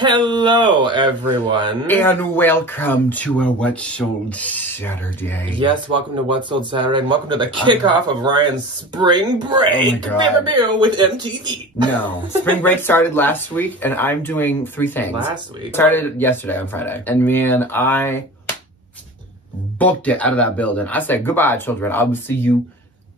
Hello, everyone. And welcome to a What Sold Saturday. Yes, welcome to What Sold Saturday, and welcome to the kickoff of Ryan's Spring Break with MTV. No, Spring Break started last week, and I'm doing 3 things. Last week? Started yesterday on Friday. And man, I booked it out of that building. I said, goodbye, children. I'll see you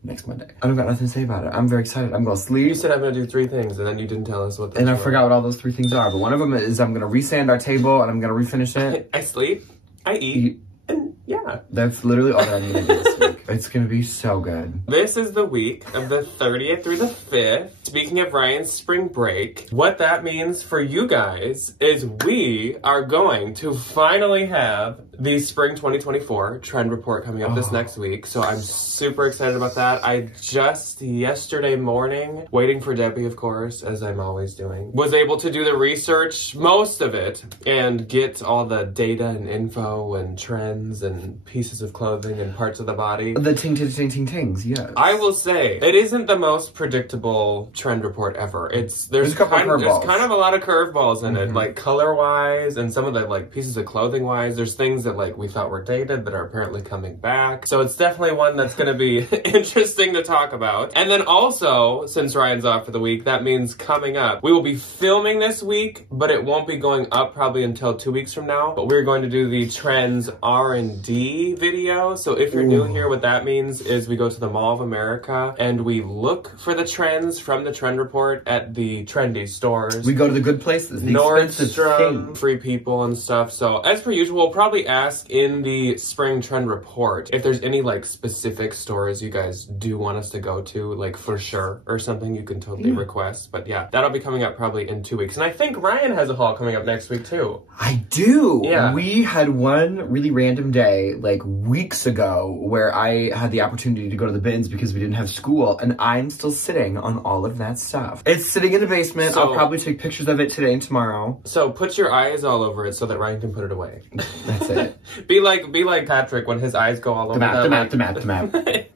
next Monday. I don't got nothing to say about it. I'm very excited. I'm going to sleep. You said I'm going to do 3 things, and then you didn't tell us what And I forgot what all those 3 things are. But one of them is I'm going to resand our table, and I'm going to refinish it. I sleep, I eat, and yeah. That's literally all that I'm going to do this week. It's going to be so good. This is the week of the 30th through the 5th. Speaking of Ryan's Spring Break, what that means for you guys is we are going to finally have the Spring 2024 Trend Report coming up this next week. So I'm super excited about that. I just yesterday morning, waiting for Debbie, of course, as I'm always doing, was able to do the research, most of it, and get all the data and info and trends and pieces of clothing and parts of the body. The tings, yes. I will say, it isn't the most predictable trend report ever. There's kind of a lot of curveballs in it, like color-wise and some of the like pieces of clothing-wise. There's things that like we thought were dated that are apparently coming back. So it's definitely one that's going to be interesting to talk about. And then also, since Ryan's off for the week, that means coming up, we will be filming this week, but it won't be going up probably until 2 weeks from now. But we're going to do the Trends R&D video. So if you're new here, what that means is we go to the Mall of America and we look for the trends from the trend report at the trendy stores. We go to the good places, the Nordstrom, Free People and stuff. So as per usual, we'll probably ask in the spring trend report if there's any like specific stores you guys do want us to go to, like for sure, or something you can totally request. But yeah, that'll be coming up probably in 2 weeks. And I think Ryan has a haul coming up next week too. I do. Yeah. We had one really random day like weeks ago where I had the opportunity to go to the bins because we didn't have school, and I'm still sitting on all of that stuff. It's sitting in the basement. I'll probably take pictures of it today and tomorrow. So put your eyes all over it so that Ryan can put it away. That's it. Be like Patrick when his eyes go all over the map. The map. I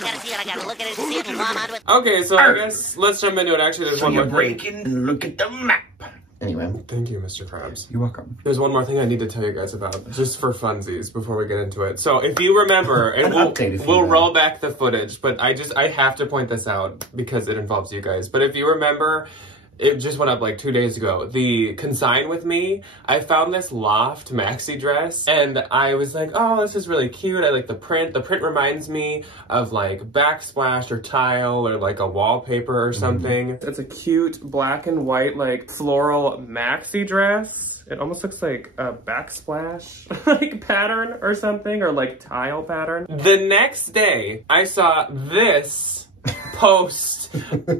gotta see it, I gotta look at it, see it, and glom onto it. Okay, so I guess let's jump into it. Actually, there's one more break and look at the map. Anyway. Thank you, Mr. Krabs. You're welcome. There's one more thing I need to tell you guys about, just for funsies, before we get into it. So if you remember, and we'll roll back the footage, but I have to point this out because it involves you guys. But if you remember, it just went up like 2 days ago. The Consign With Me, I found this loft maxi dress and I was like, oh, this is really cute. I like the print. The print reminds me of like backsplash or tile or like a wallpaper or something. It's a cute black and white like floral maxi dress. It almost looks like a backsplash like pattern or something, or like tile pattern. The next day, I saw this post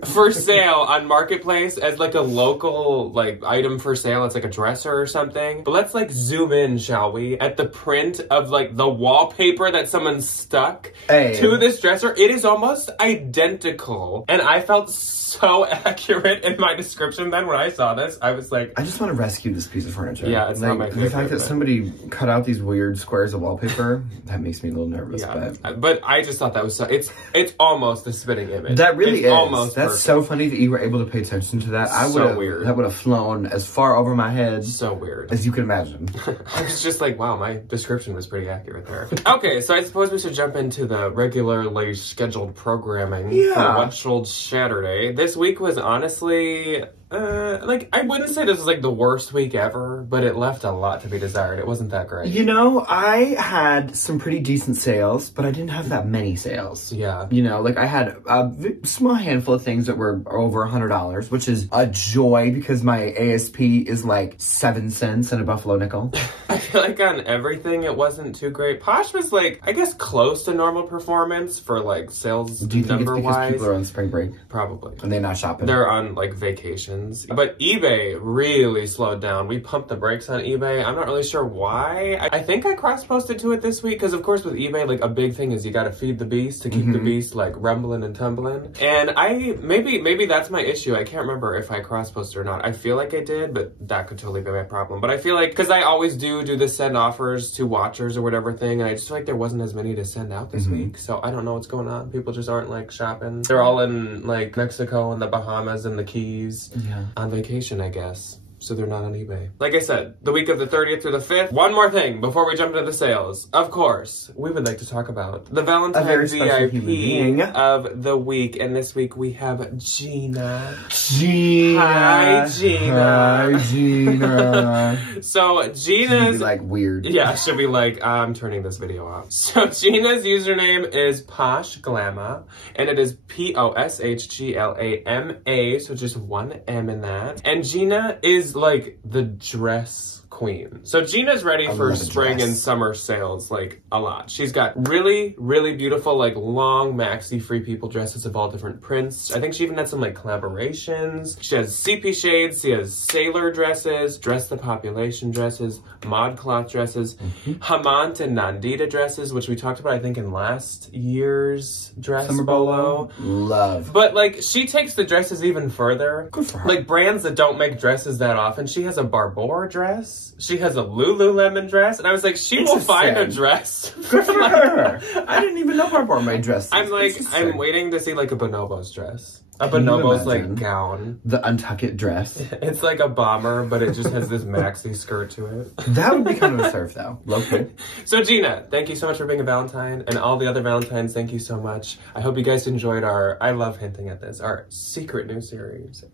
for sale on Marketplace as like a local like item for sale. It's like a dresser or something. But let's like zoom in, shall we, at the print of like the wallpaper that someone stuck to this dresser. It is almost identical, and I felt so accurate in my description then when I saw this. I was like, I just want to rescue this piece of furniture. Yeah, it's like, not my favorite. The fact that somebody cut out these weird squares of wallpaper, that makes me a little nervous. Yeah, but I just thought that was so, it's almost a spitting image. That really is. Almost That's perfect. So funny that you were able to pay attention to that. Weird. That would have flown as far over my head. So weird. As you can imagine. I was just like, wow, my description was pretty accurate there. Okay, so I suppose we should jump into the regularly scheduled programming for What Sold Saturday. This week was honestly, like, I wouldn't say this was like the worst week ever, but it left a lot to be desired. It wasn't that great. You know, I had some pretty decent sales, but I didn't have that many sales. Yeah. You know, like I had a small handful of things that were over $100, which is a joy because my ASP is like 7 cents and a buffalo nickel. I feel like on everything it wasn't too great. Posh was like, I guess close to normal performance for like sales number-wise. Do you think it's because people are on spring break? Probably. And they're not shopping? They're on like vacation. But eBay really slowed down. We pumped the brakes on eBay. I'm not really sure why. I think I cross-posted to it this week because, of course, with eBay, like a big thing is you got to feed the beast to keep the beast like rumbling and tumbling. And maybe that's my issue. I can't remember if I cross-posted or not. I feel like I did, but that could totally be my problem. But I feel like, because I always do the send offers to watchers or whatever thing, and I just feel like there wasn't as many to send out this week. So I don't know what's going on. People just aren't like shopping. They're all in like Mexico and the Bahamas and the Keys. on vacation, I guess. So they're not on eBay. Like I said, the week of the 30th through the 5th. One more thing before we jump into the sales. Of course, we would like to talk about the Valentine's VIP of the week. And this week we have Gina. Hi, Gina. Hi, Gina. So Gina's... She'll be like weird. Yeah, she'll be like, I'm turning this video off. So Gina's username is Posh Glama. And it is POSHGLAMA. So just one M in that. And Gina is like the dress queen. So Gina's ready for spring and summer sales, like a lot. She's got really, really beautiful, like long maxi free people dresses of all different prints. I think she even had some like collaborations. She has CP shades, she has sailor dresses, Dress the Population dresses, ModCloth dresses, Hamant and Nandita dresses, which we talked about, I think, in last year's dress Summer bolo. Love. But like, she takes the dresses even further. Good for her. Like brands that don't make dresses that often. She has a Barbora dress. She has a Lululemon dress. And I was like, she will find a dress. Good for her. I didn't even know Barbora made dresses. I'm like, I'm waiting to see like a Bonobos dress. A Bonobos like gown. The untuck it dress. It's like a bomber, but it just has this maxi skirt to it. That would be kind of a serve though. Low-key. So Gina, thank you so much for being a Valentine. And all the other Valentines, thank you so much. I hope you guys enjoyed our, I love hinting at this, our secret new series.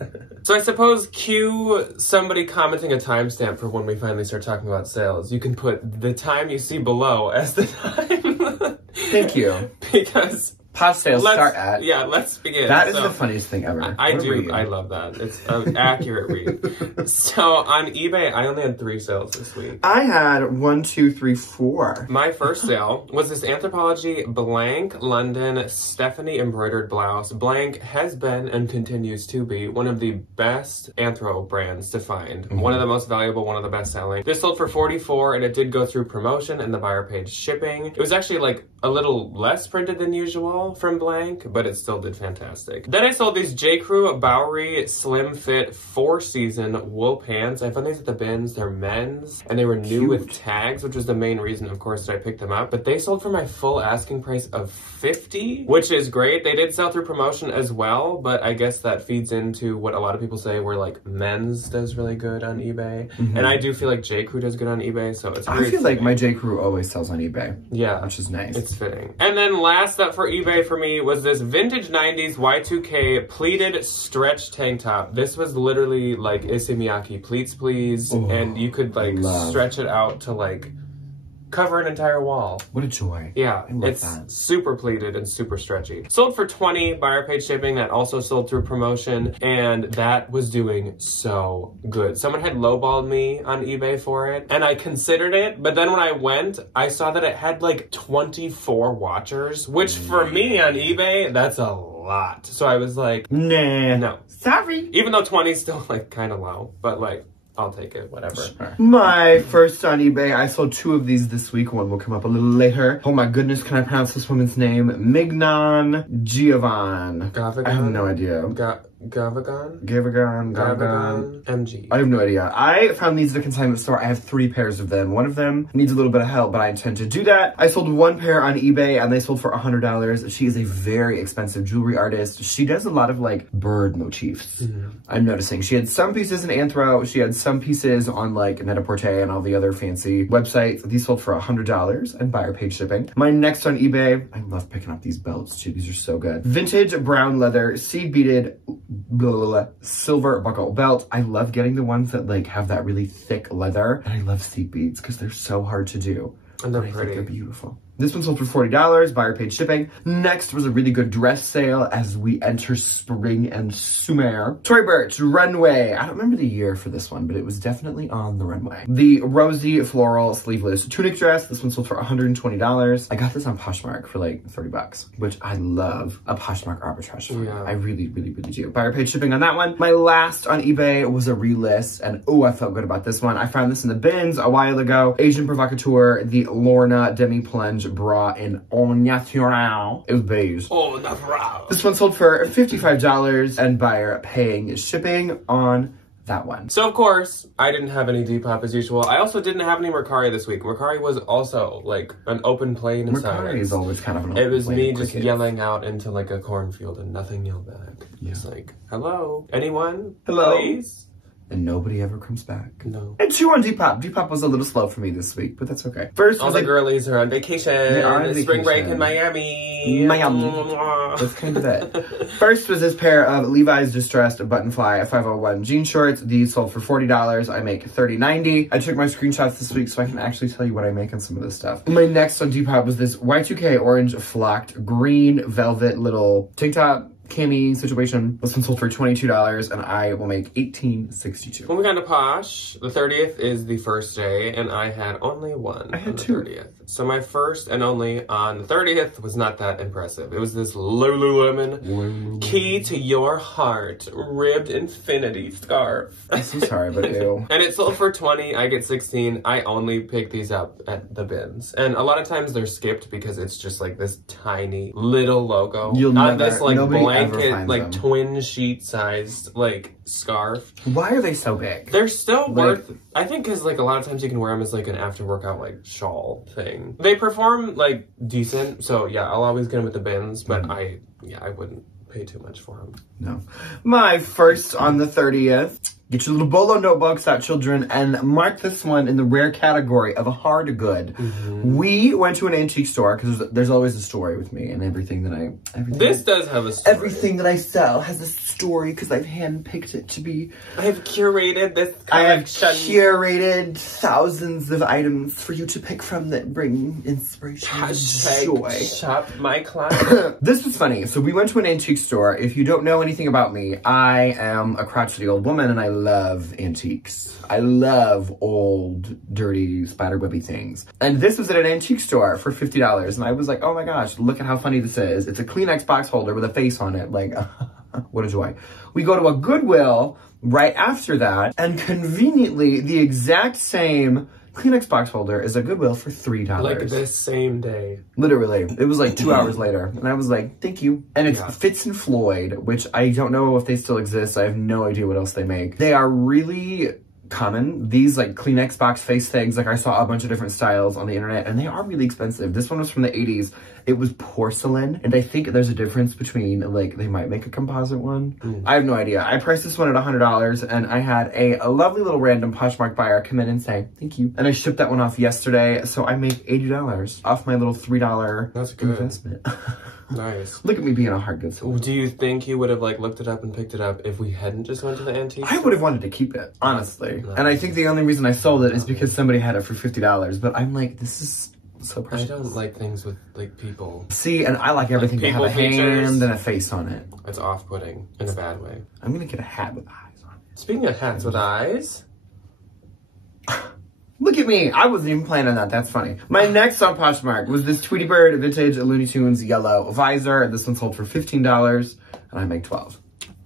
So I suppose cue somebody commenting a timestamp for when we finally start talking about sales. You can put the time you see below as the time. Thank you. Because... Past sales start at. Yeah, let's begin. That is the funniest thing ever. I do. I love that. It's an accurate read. So on eBay, I only had 3 sales this week. I had 1, 2, 3, 4. My first sale was this Anthropologie blank London Stephanie embroidered blouse. Blank has been and continues to be one of the best anthro brands to find. One of the most valuable, one of the best selling. This sold for $44 and it did go through promotion and the buyer paid shipping. It was actually like a little less printed than usual from Blank, but it still did fantastic. Then I sold these J. Crew Bowery Slim Fit 4-season wool pants. I found these at the bins. They're men's, and they were new with tags, which was the main reason, of course, that I picked them up. But they sold for my full asking price of $50, which is great. They did sell through promotion as well, but I guess that feeds into what a lot of people say, where like men's does really good on eBay. And I do feel like J. Crew does good on eBay, so it's really I feel like my J. Crew always sells on eBay. Yeah. Which is nice. It's fitting. And then last up for eBay for me was this vintage 90s Y2K pleated stretch tank top. This was literally like Issey Miyake pleats please, and you could like stretch it out to like cover an entire wall. What a joy. Yeah, it's super pleated and super stretchy. Sold for $20, buyer paid shipping. That also sold through promotion, and that was doing so good. Someone had lowballed me on eBay for it, and I considered it, but then when I went, I saw that it had like 24 watchers, which for me on eBay, that's a lot. So I was like, nah. No. Sorry. Even though 20 is still like kind of low, but like, I'll take it, whatever. Sure. My first on eBay, I sold 2 of these this week. One will come up a little later. Oh my goodness, can I pronounce this woman's name? Mignon Giovan. Gavagan? I have no idea. Gavagan? Gavagan. MG. I have no idea. I found these at a consignment store. I have 3 pairs of them. One of them needs a little bit of help, but I intend to do that. I sold 1 pair on eBay and they sold for $100. She is a very expensive jewelry artist. She does a lot of like bird motifs. I'm noticing. She had some pieces in Anthro. She had some pieces on like Net-a-Porter and all the other fancy websites. These sold for $100 and buyer paid shipping. My next on eBay, I love picking up these belts too. These are so good. Vintage brown leather, seed beaded, silver buckle belt. I love getting the ones that like have that really thick leather. And I love seed beads because they're so hard to do. And they're pretty. pretty. I think they're beautiful. This one sold for $40, buyer paid shipping. Next was a really good dress sale as we enter spring and summer. Tory Burch, Runway. I don't remember the year for this one, but it was definitely on the runway. The rosy floral sleeveless tunic dress. This one sold for $120. I got this on Poshmark for like $30, which I love a Poshmark arbitrage for. Yeah. I really, really, really do. Buyer paid shipping on that one. My last on eBay was a relist, and oh, I felt good about this one. I found this in the bins a while ago. Asian Provocateur, the Lorna Demi Plunge bra in Au Natural. It was beige. Au Natural. This one sold for $55 and buyer paying shipping on that one. So of course, I didn't have any Depop as usual. I also didn't have any Mercari this week. Mercari was also like an open plane of silence. Mercari is always kind of an open It was plane me of just crickets. yelling out into like a cornfield and nothing yelled back. Yeah. Just like, hello? Anyone? Hello? Please? And nobody ever comes back. No. And 2 on Depop. Depop was a little slow for me this week, but that's okay. First, All the girlies are on vacation. They are on Spring break vacation. in Miami. That's kind of it. First was this pair of Levi's Distressed Buttonfly 501 jean shorts. These sold for $40. I make $30.90. I took my screenshots this week so I can actually tell you what I make on some of this stuff. My next on Depop was this Y2K orange flocked green velvet little tank top cami situation. This one sold for $22 and I will make $18.62. When we got to Posh, the 30th is the first day and I had only one. I had on the 2. 30th. So my first and only on the 30th was not that impressive. It was this Lululemon Key to Your Heart ribbed infinity scarf. I'm so sorry, but ew. And it sold for $20. I get 16. I only pick these up at the bins. And a lot of times they're skipped because it's just like this tiny little logo. You'll on never, this like nobody ever blanket, finds like them. twin sheet sized like scarf. Why are they so big? They're still worth, I think, because like a lot of times you can wear them as like an after workout like shawl thing. They perform like decent, so yeah, I'll always get them at the bins, but I wouldn't pay too much for them. No. My first on the 30th. Get your little bolo notebooks out, children, and mark this one in the rare category of a hard good. We went to an antique store, because there's always a story with me, and everything that I... This does have a story. Everything that I sell has a story, because I've handpicked it to be... I have curated this collection. I have curated thousands of items for you to pick from that bring inspiration and joy. Shop my client. This was funny. So we went to an antique store. If you don't know anything about me, I am a crotchety old woman, and I love antiques. I love old, dirty, spiderwebby things. And this was at an antique store for $50. And I was like, oh my gosh, look at how funny this is. It's a Kleenex box holder with a face on it. Like, what a joy. We go to a Goodwill right after that. And conveniently, the exact same Kleenex box holder is a Goodwill for $3. Like this same day. Literally. It was like 2 hours later. And I was like, thank you. And it's Fitz and Floyd, which I don't know if they still exist. I have no idea what else they make. They are really common. These like Kleenex box face things, like I saw a bunch of different styles on the internet and they are really expensive. This one was from the 80s. It was porcelain. And I think there's a difference between like, they might make a composite one. I have no idea. I priced this one at $100 and I had a lovely little random Poshmark buyer come in and say, thank you. And I shipped that one off yesterday. So I make $80 off my little $3 investment. Nice. Look at me being a hard good soul. Do you think you would have like looked it up and picked it up if we hadn't just went to the antique I would have wanted to keep it, honestly. And I think the only reason I sold it is because somebody had it for $50. But I'm like, this is so precious. I don't like things with like people. See, and I like everything to have a hand and a face on it. It's off-putting in a bad way. I'm gonna get a hat with eyes on it. Speaking of hats with eyes. Look at me. I wasn't even planning on that. That's funny. My next on Poshmark was this Tweety Bird vintage Looney Tunes yellow visor. This one sold for $15 and I make $12.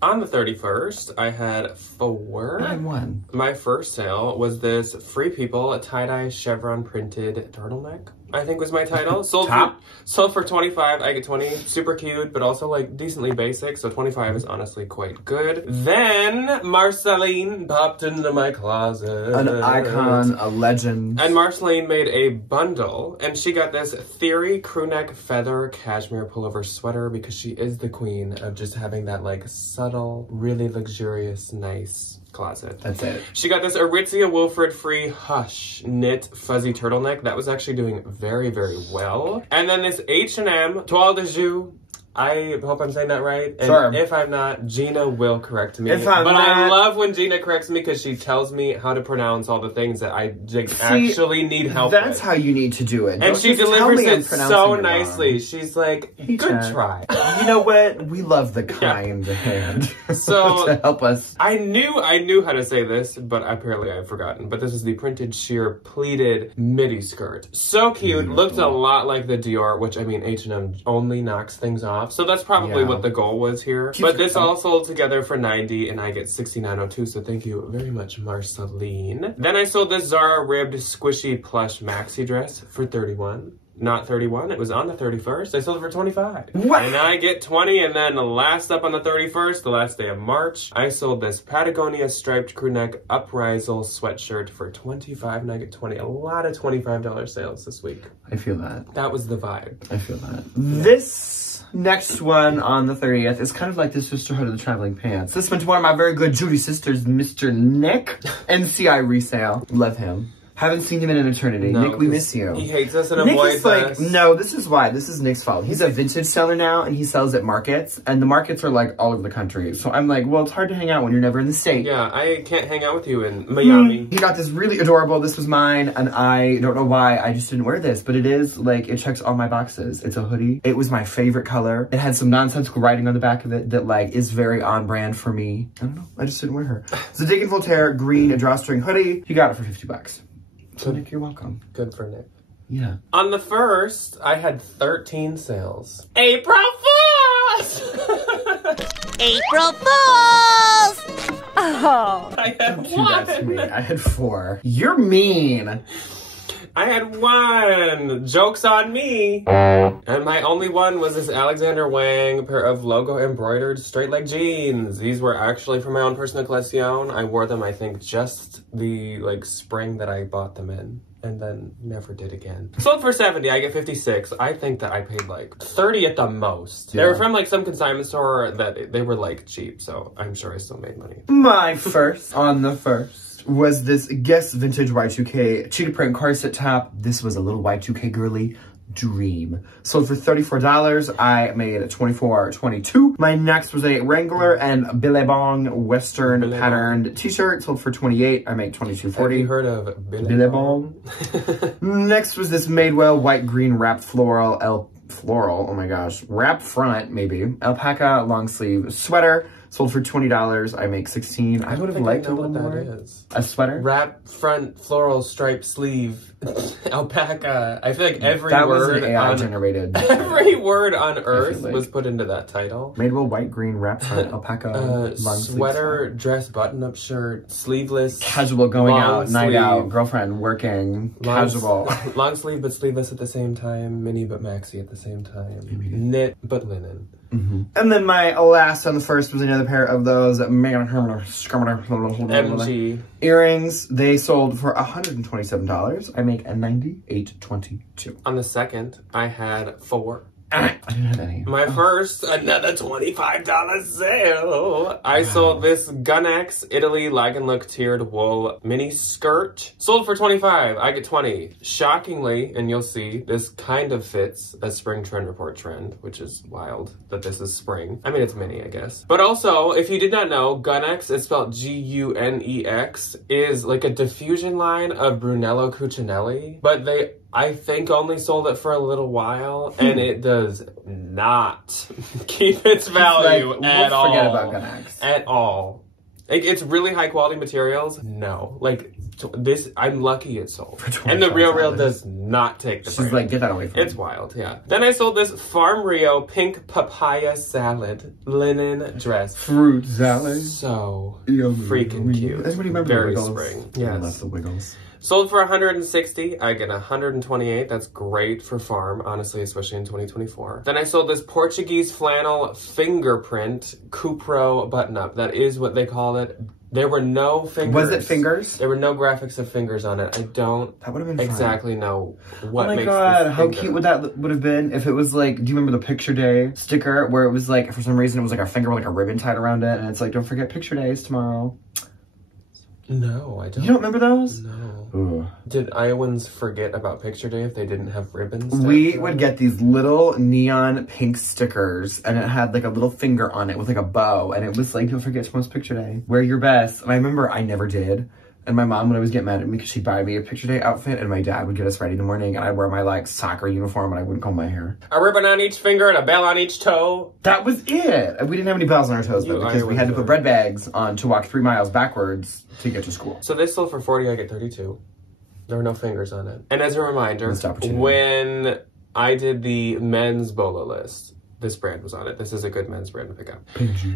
On the 31st, I had 4. I won. My first sale was this Free People tie-dye chevron printed turtleneck, I think was my title. Sold for $25. I get 20. Super cute, but also like decently basic. So 25 is honestly quite good. Then Marceline popped into my closet. An icon, a legend. And Marceline made a bundle, and she got this Theory crewneck feather cashmere pullover sweater because she is the queen of just having that like subtle, really luxurious, nice closet. That's it. She got this Aritzia Wilfred Free Hush knit fuzzy turtleneck that was actually doing very, very well. And then this H&M Toile de Joux. I hope I'm saying that right. And sure. If I'm not, Gina will correct me. If I'm but not, I love when Gina corrects me because she tells me how to pronounce all the things that I actually need help with. That's how you need to do it. And she delivers it so nicely. Wrong. She's like, good try. You know what? We love the kind hand. So to help us. I knew how to say this, but apparently I've forgotten. But this is the printed sheer pleated midi skirt. So cute. Looked a lot like the Dior, which I mean H&M only knocks things off. So that's probably what the goal was here. But this all sold together for $90 and I get $69.02. So thank you very much, Marceline. Then I sold this Zara ribbed squishy plush maxi dress for $31. not 31. It was on the 31st. I sold it for 25. What? And I get 20, and then the last up on the 31st, the last day of March, I sold this Patagonia striped crew neck uprisal sweatshirt for 25, and I get 20. A lot of $25 sales this week. I feel that. That was the vibe. I feel that. This next one on the 30th is kind of like the Sisterhood of the Traveling Pants. This went to one of my very good Judy sisters, Mr. Nick. NCI resale. Love him. Haven't seen him in an eternity. No, Nick, we miss you. He hates us and Nick avoids is like, us. no, this is why. This is Nick's fault. He's a vintage seller now, and he sells at markets, and the markets are like all over the country. So I'm like, well, it's hard to hang out when you're never in the state. Yeah, I can't hang out with you in Miami. He got this really adorable, this was mine, and I don't know why I just didn't wear this, but it is, like, it checks all my boxes. It's a hoodie. It was my favorite color. It had some nonsensical writing on the back of it that, like, is very on brand for me. I don't know. I just didn't wear her. It's a Dick and Voltaire green drawstring hoodie. He got it for 50 bucks. So Nick, you're welcome. Good for Nick. Yeah. On the 1st, I had 13 sales. April Fools! April Fools! Oh. I had Don't do that to me. I had 4. You're mean. I had 1. Joke's on me. And my only one was this Alexander Wang pair of logo embroidered straight leg jeans. These were actually from my own personal collection. I wore them, I think, just the spring that I bought them in. And then never did again. Sold for 70, I get 56. I think that I paid 30 at the most. Yeah. They were from some consignment store that they were cheap, so I'm sure I still made money. My first on the 1st was this Guess Vintage Y2K cheetah print corset top. This was a little Y2K girly dream. Sold for $34. I made $24.22. My next was a Wrangler and Billabong Western patterned t-shirt. Sold for $28. I made $22.40. Have you heard of Billabong? Next was this Madewell white green wrapped floral, oh my gosh, wrap front maybe, alpaca long sleeve sweater. Sold for $20. I make $16. I would have liked a little more. A sweater? Wrap front floral striped sleeve alpaca. I feel like every that word was an AI generated. Every word on earth was put into that title. Madewell white green wrap front alpaca long sweater, dress button up shirt, sleeveless, casual going out, night out, girlfriend working, casual. Long sleeve but sleeveless at the same time, mini but maxi at the same time, knit but linen. Mm-hmm. And then my last on the 1st was another pair of those MG earrings. They sold for $127. I make a $98.22. On the 2nd, I had 4. I didn't have any. My first, another $25 sale. I sold this Gunnex Italy Lag and Look tiered wool mini skirt. Sold for $25. I get $20. Shockingly, and you'll see, this kind of fits a spring trend report trend, which is wild that this is spring. I mean, it's mini, I guess. But also, if you did not know, Gunnex is spelled G-U-N-E-X, is a diffusion line of Brunello Cucinelli, but they I think only sold it for a little while, and it does not keep its value at all. Forget about Gunnex. At all. It's really high quality materials. No. This, I'm lucky it sold. And the Real does not take the brand. She's get that away from me. It's wild, yeah. Then I sold this Farm Rio pink papaya salad linen dress. Fruit salad. So freaking cute. Everybody remember Very the Wiggles? spring. Yes. Yes. I love the Wiggles. Sold for $160. I get $128. That's great for farm, honestly, especially in 2024. Then I sold this Portuguese flannel fingerprint Cupro button-up. That is what they call it. There were no fingers. Was it fingers? There were no graphics of fingers on it. I don't that would have been exactly know what makes this Oh my god, how finger. cute would that would have been if it was do you remember the Picture Day sticker where it was for some reason it was a finger with a ribbon tied around it and it's don't forget Picture Day is tomorrow. No, I don't. You don't remember those? No. Ooh. Did Iowans forget about Picture Day if they didn't have ribbons? We would get these little neon pink stickers and it had a little finger on it with a bow and it was don't forget tomorrow's Picture Day. Wear your best. And I remember I never did. And my mom would always get mad at me because she'd buy me a Picture Day outfit and my dad would get us ready in the morning and I'd wear my soccer uniform and I wouldn't comb my hair. A ribbon on each finger and a bell on each toe. That was it. We didn't have any bells on our toes though because we had to put bread bags on to walk 3 miles backwards to get to school. So this sold for $40, I get $32. There were no fingers on it. And as a reminder, when I did the men's bolo list, this brand was on it. This is a good men's brand to pick up.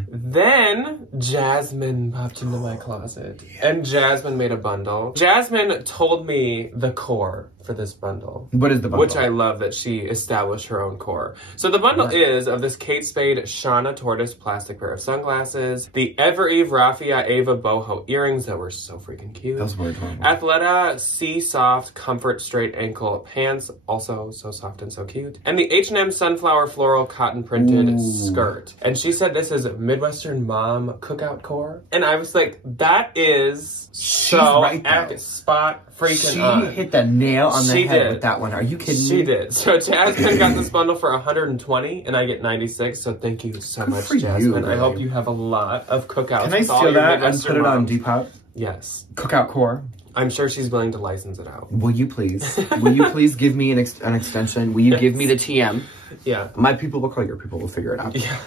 Then Jasmine popped into my closet. And Jasmine made a bundle. Jasmine told me the core for this bundle. What is the bundle? Which I love that she established her own core. So the bundle is of this Kate Spade Shauna Tortoise plastic pair of sunglasses, the Ever Eve Raffia Ava boho earrings that were so freaking cute. That's weird. Athleta Sea Soft Comfort Straight Ankle Pants, also so soft and so cute. And the H&M Sunflower Floral Cotton Printed Skirt. And she said this is Midwestern Mom Cookout Core. And I was like, that is so right, spot freaking on. She hit the nail on the head with that one. Are you kidding me? She did. So Jasmine got this bundle for $120 and I get 96. So thank you so much, Jasmine. I hope you have a lot of cookouts. Can I steal that and put it on Depop? Yes. Cookout Core. I'm sure she's willing to license it out. Will you please? Will you please give me an extension? Will you give me the TM? Yeah. My people will call your people. We'll figure it out. Yeah.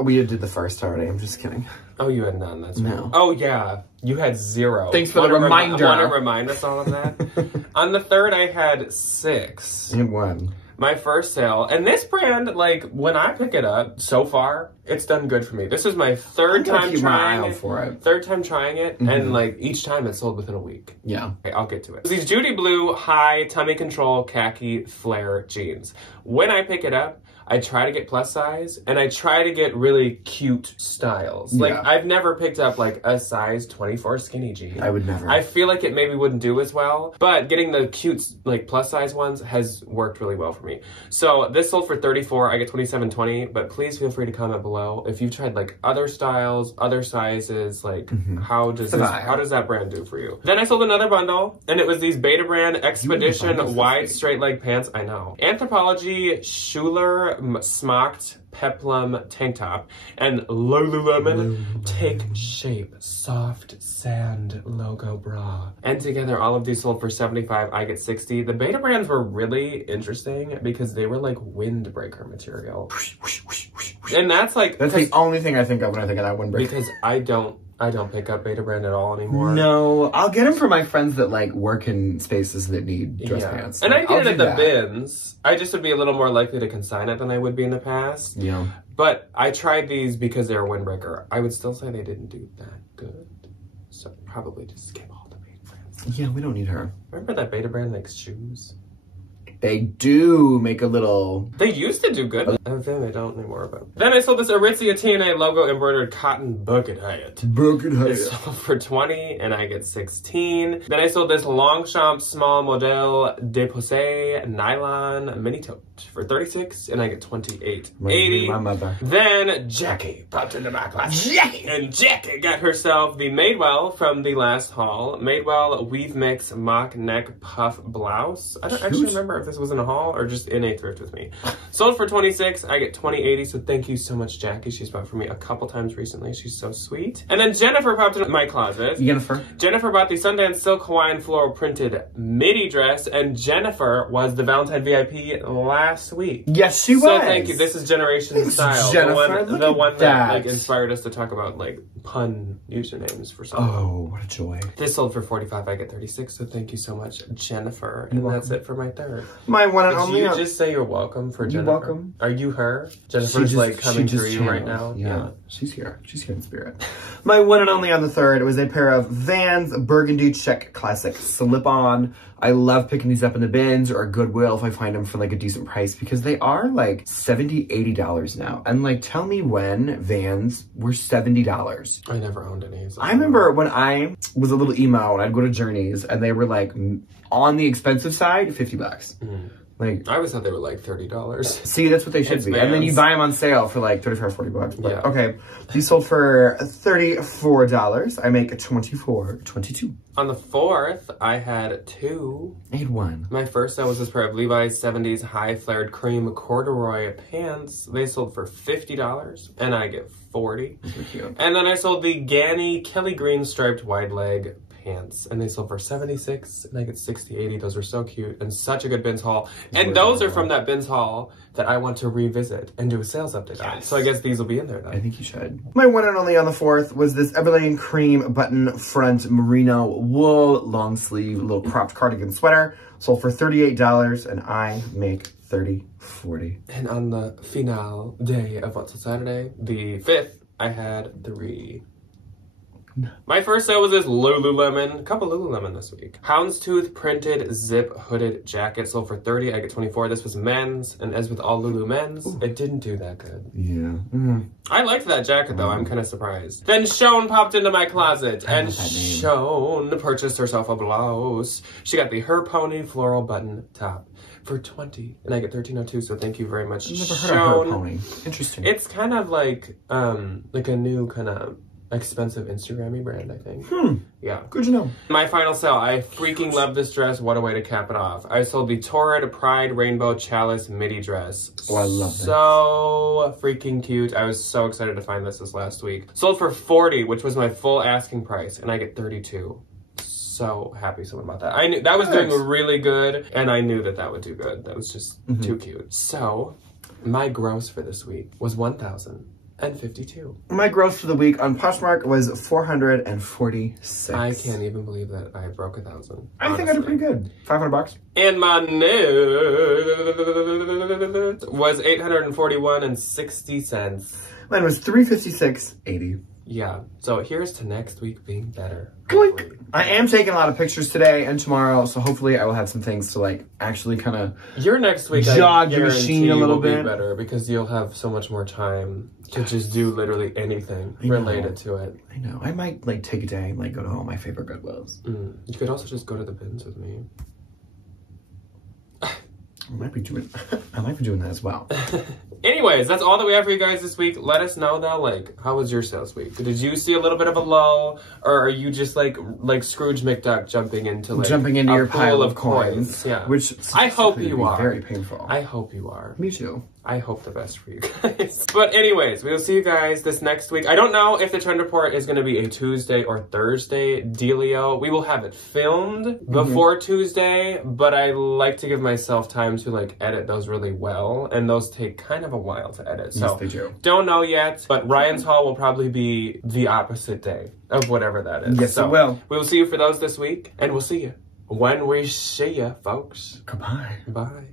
We did the first already. I'm just kidding. Oh, you had none. That's no. Right. Oh, yeah. You had 0. Thanks for the reminder. Want to remind us all of that? On the 3rd, I had 6. And 1. My first sale. And this brand, like, when I pick it up, so far, it's done good for me. This is my third time trying it. Third time trying it. And, like, each time it's sold within a week. Yeah. Okay, I'll get to it. These Judy Blue high tummy control khaki flare jeans. When I pick it up, I try to get plus size, and I try to get really cute styles. Like, I've never picked up, like, a size 24 skinny jean. I would never. I feel like it maybe wouldn't do as well, but getting the cute, like, plus size ones has worked really well for me. So, this sold for $34. I get $27.20, but please feel free to comment below if you've tried, like, other styles, other sizes, like, how does that brand do for you? Then I sold another bundle, and it was these Beta Brand Expedition wide straight leg pants. I know. Anthropologie Schuler Smocked Peplum tank top and Lululemon Take Shape Soft Sand logo bra. And together all of these sold for $75. I get $60. The Beta brands were really interesting because they were like windbreaker material. And that's like... That's the only thing I think of when I think of that windbreaker. Because I don't pick up Beta Brand at all anymore. No, I'll get them for my friends that like work in spaces that need dress pants. And I get it at the bins. I just would be a little more likely to consign it than I would be in the past. Yeah. But I tried these because they're a windbreaker. I would still say they didn't do that good. So probably just skip all the Beta Brands. Yeah, we don't need her. Remember that Beta Brand makes shoes? They do make a little... They used to do good. I think they don't anymore. But then I sold this Aritzia TNA logo embroidered cotton bucket hat. It sold for $20 and I get $16. Then I sold this Longchamp small model Déposé nylon mini tote for $36 and I get $28.80. My mother. Then Jackie popped into my closet. And Jackie got herself the Madewell from the last haul. Madewell Weave Mix Mock Neck Puff Blouse. I don't actually remember if this was in a haul or just in a thrift with me. Sold for $26. I get $20.80. So thank you so much, Jackie. She's bought for me a couple times recently. She's so sweet. And then Jennifer popped into my closet. Jennifer bought the Sundance Silk Hawaiian Floral Printed midi dress. And Jennifer was the Valentine VIP last week. Yes, she was. So thank you. This is Generation Style. Jennifer, the one that like inspired us to talk about like pun usernames for something. Oh, what a joy. This sold for $45. I get $36. So thank you so much, Jennifer. And that's it for my third. My one and only. Did you just say you're welcome for Jennifer? You're welcome. Are you her? Jennifer's like coming through you right now. Yeah, she's here. She's here in spirit. My one and only on the third was a pair of Vans Burgundy Check Classic slip-on. I love picking these up in the bins or Goodwill if I find them for like a decent price because they are like $70, $80 now. And like, tell me when Vans were $70. I never owned any. I remember when I was a little emo and I'd go to Journeys and they were like on the expensive side, $50. Like, I always thought they were like $30. See, that's what they should be. Vans. And then you buy them on sale for like $35, $40. But okay, these sold for $34. I make $22. On the 4th, I had 2. I had 1. My first sale was this pair of Levi's 70s high flared cream corduroy pants. They sold for $50 and I get $40. And then I sold the Ganni Kelly Green striped wide leg pants and they sold for $76 and I get $60, $80. Those were so cute and such a good bins haul. And those are from that bins haul that I want to revisit and do a sales update on. So I guess these will be in there now. I think you should. My one and only on the 4th was this Everlane cream button front merino wool long sleeve little cropped cardigan sweater. Sold for $38 and I make 30, 40. And on the finale day of What's on Saturday, the 5th, I had 3. My first sale was this Lululemon, a couple Lululemon this week. Houndstooth printed zip hooded jacket sold for 30, I get 24. This was men's, and as with all Lululemons, it didn't do that good. Yeah. I liked that jacket though, I'm kind of surprised. Then Shone popped into my closet, and Shone purchased herself a blouse. She got the Her Pony floral button top for 20, and I get 13.02, so thank you very much, I've never Shone. heard of Her Pony. Interesting. It's kind of like a new kind of expensive Instagram-y brand, I think. Yeah. Good to know. My final sale. I freaking love this dress. What a way to cap it off. I sold the Torrid Pride Rainbow Chalice midi dress. Oh, I love this. So freaking cute. I was so excited to find this last week. Sold for 40, which was my full asking price, and I get 32. So happy someone about that. I knew that was doing really good, and I knew that would do good. That was just too cute. So my gross for this week was $1,052. My gross for the week on Poshmark was $446. I can't even believe that I broke 1,000. I think I did pretty good. $500. And my news was $841.60. Mine was $356.80. Yeah. So here's to next week being better. Click. I am taking a lot of pictures today and tomorrow, so hopefully I will have some things to like actually kind of your next week jog your machine a little bit be better because you'll have so much more time to just do literally anything related to it. I know. I might like take a day and like go to all my favorite Goodwills. You could also just go to the bins with me. I might be doing that as well. Anyways, that's all that we have for you guys this week. Let us know though, like, how was your sales week? Did you see a little bit of a lull, or are you just like Scrooge McDuck jumping into your pile of coins? Yeah, which I hope you are. Very painful. I hope you are. Me too. I hope the best for you guys. But anyways, we will see you guys this next week. I don't know if the trend report is going to be a Tuesday or Thursday dealio. We will have it filmed before Tuesday, but I like to give myself time to like edit those really well, and those take kind of a while to edit. So yes, they do. Don't know yet, but Ryan's haul will probably be the opposite day of whatever that is. Yes, so it will. We will see you for those this week, and we'll see you when we see you, folks. Goodbye. Bye.